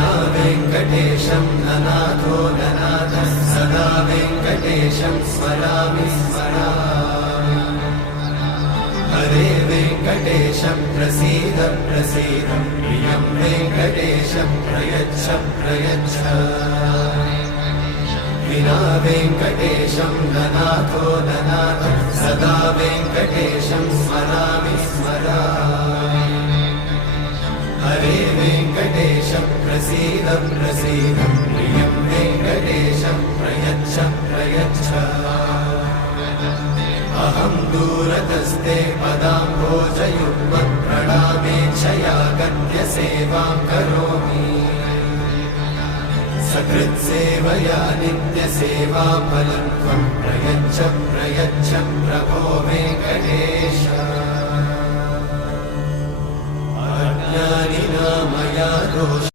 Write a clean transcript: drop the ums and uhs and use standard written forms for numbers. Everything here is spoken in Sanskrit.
विना वेङ्कटेशं ननाथो ननाथः सदा वेङ्कटेशं स्मरामि स्मरामि हरे वेङ्कटेशं प्रसीद प्रसीद प्रियं वेङ्कटेशं प्रयच्छ प्रयच्छ विना वेङ्कटेशं ननाथो ननाथः सदा वेङ्कटेशं स्मरामि स्मरामि हरे वेङ्कटेशं प्रसीद प्रसीद प्रियं वेङ्कटेशं प्रयच्छ प्रयच्छ अहं दूरतस्ते पदाम्भोजयुग्मं प्रणामेच्छया गद्य सेवां करोमि सकृत्सेवया नित्यसेवाफलं त्वं प्रयच्छ प्रयच्छ प्रभो वेङ्कटेश अज्ञानिना मया दोष